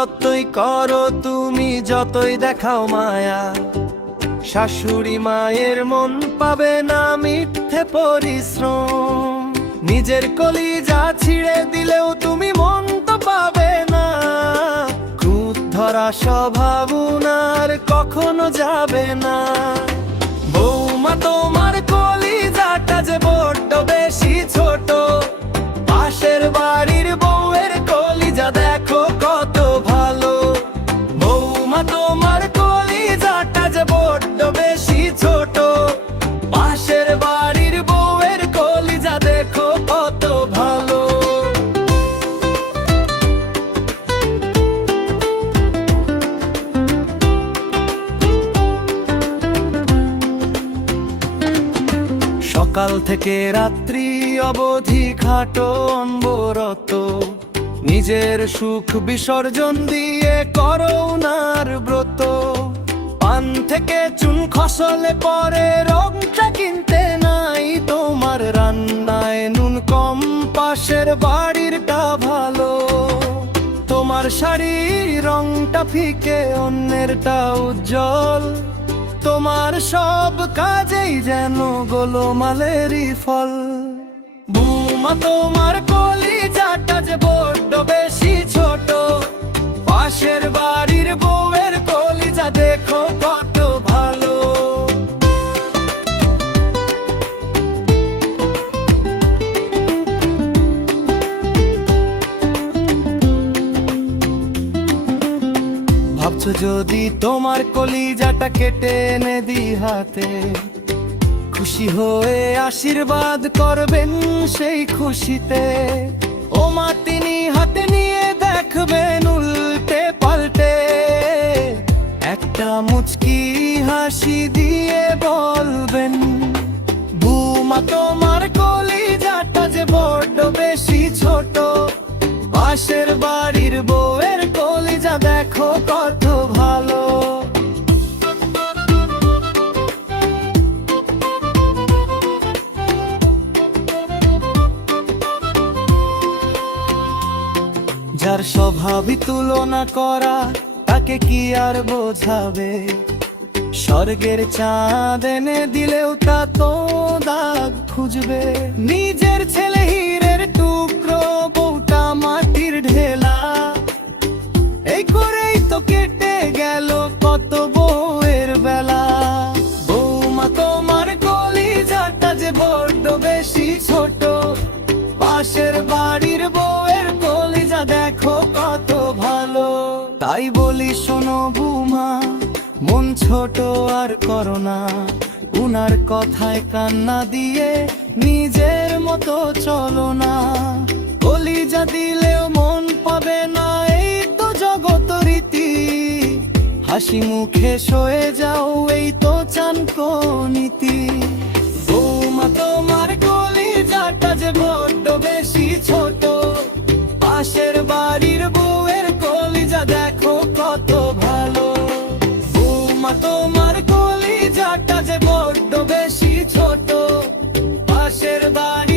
যতই করো তুমি, যতই দেখাও মায়া, শাশুড়ি মায়ের মন পাবে না মিথ্যে পরিশ্রম। নিজের কলিজা ছিঁড়ে দিলেও তুমি মন তো পাবে না, ক্রোধ ধরা স্বভাব উনার কখনো যাবে না। বৌমা তোমার কলিজাটা যে বড্ড বেশি ছোট, পাশের বাড়ির বউয়ের কলিজা দেখো কত ভালো। বৌমা তোমার কলিজাটা যে বড্ড বেশি ছোট, পাশের বাড়ির বউয়ের কলিজা দেখো কত ভালো। সকাল থেকে রাত্রি অবধি খাটো অনবরত, নিজের সুখ বিসর্জন দিয়ে করো উনার ব্রত। পান থেকে চুন খসলে পরে রংটা কিনতে নাই তোমার, রান্নায় নুন কম পাশের বাড়িরটা ভালো। তোমার শাড়ির রংটা ফিকে অন্যেরটা উজ্জ্বল, তোমার সব কাজেই যেন গোলমালেরই ফল। বৌমা তোমার কলিজাটা যে বড্ড বেশি ছোট, পাশের বাড়ির বউয়ের কলিজা দেখো কত ভালো। ভাবছো যদি তোমার কলিজাটা কেটে এনে দি হাতে, খুশি হয়ে আশীর্বাদ করবেন সেই খুশিতে। ও মা তিনি হাতে নিয়ে দেখবেন উল্টে পাল্টে, একটা মুচকি হাসি দিয়ে বলবেন, বৌমা তোমার কলিজাটা যে বড্ড বেশি ছোট, পাশের বাড়ির বউয়ের কলিজা দেখো কত ভালো। যার স্বভাবই তুলনা করা, তাকে কি আর বোঝাবে? স্বর্গের চাঁদ এনে দিলেও তা তো দাগ খুঁজবে। নিজের ছেলে হীরের টুকরো, বউটা মাটির ঢেলা, এই করেই তো কেটে গেল কত বউয়ের বেলা। বৌমা তোমার কলিজাটা যে বড্ড বেশি ছোট, পাশের বাড়ির বউয়ের কলিজা দেখো কত ভালো। তাই বলি শোনো বৌমা, মন ছোট আর করো না, উনার কথায় কান্না দিয়ে নিজের মতো চলো না। কলিজা দিলেও মন পাবে না, এই তো জগৎ রীতি। হাসি মুখে সয়ে যাও, এই তো চানকোনীতি। বৌমা তোমার কলিজাটা যে বড্ড বেশি ছোট, পাশের বাড়ির বউয়ের কলিজা দেখো কত ভালো। বৌমা তোমার কলিজাটা যে বড্ড বেশি ছোট, পাশের বাড়ি